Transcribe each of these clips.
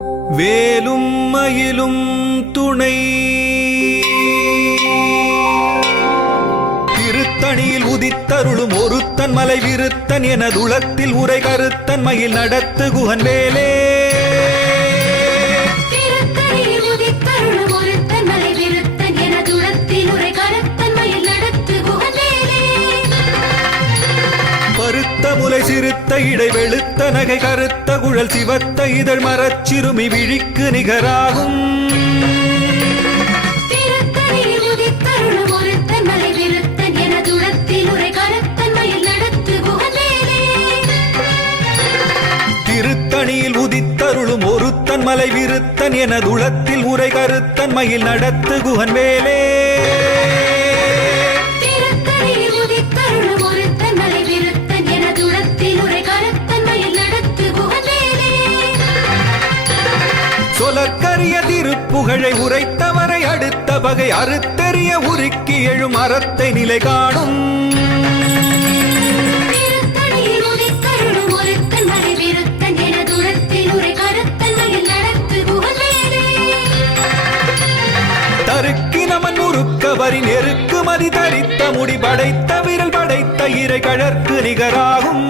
வேலும் மயிலும் துணை திருத்தணியில் உதித்தருளும் ஒருத்தன் மலை விருத்தன் எனதுளத்தில் உரை கருத்தன் மயில் நடத்து குகன் வேலே முலை சிறுத்த இடை வெளுத்த நகை கருத்த குழல் சிவத்த இதழ் மரச்சிறுமி விழிக்கு நிகராகும் திருத்தணியில் உதித்தருளும் ஒருத்தன் மலை விருத்தன் எனதுளத்தில் உரை கருத்தன் மயில் நடத்து குகன் வேலே சொலக்கரிய திருப்புகழை உரைத்தவரை அடுத்த பகை அறுத்தெறிய உருக்கி எழும் அறத்தை நிலை காணும் தருக்கு நமன் உருக்க வரி நெருக்கு மதி தரித்த முடி படைத்த விரல் படைத்த இறை கழற்கு நிகராகும்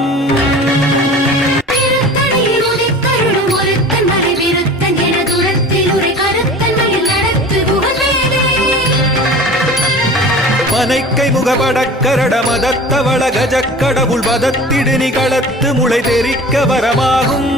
மனைக்கை முகபடக்கரட மதத்தவள கஜக்கடவுள் வதத்திடு நிகளத்து முளை தெரிக்க வரமாகும்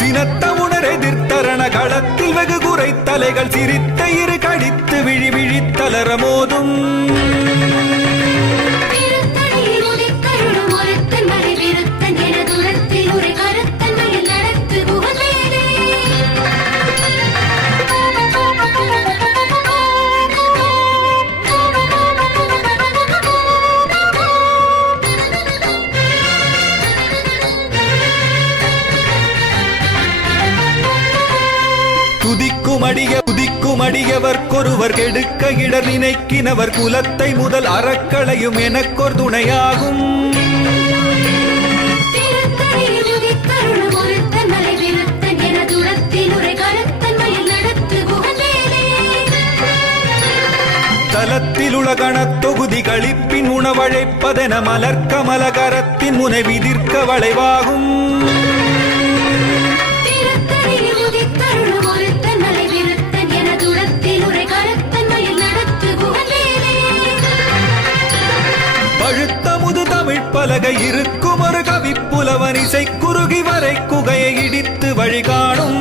சினத்த உணர் எதிர்த்தரண களத்தில் வெகு குறை தலைகள் சிரித்த இரு கடித்து விழி விழித்தலர மோதும் துதிக்கும் அடியவர்க்கொருவர் கெடுக்க இடர் நினைக்கினவர் குலத்தை முதல் அறக்களையும் எனக்கொரு துணையாகும் தலத்தில் உலகணத் தொகுதி களிப்பின் உணவழைப்பதென மலர்க்கமலகரத்தின் முனை விதிர்க்க வளைவாகும் பழுத்தமுது தமிழ் பலகை இருக்கும் ஒரு கவிப்புலவன் இசை குறுகி வரை குகையை இடித்து வழிகாணும்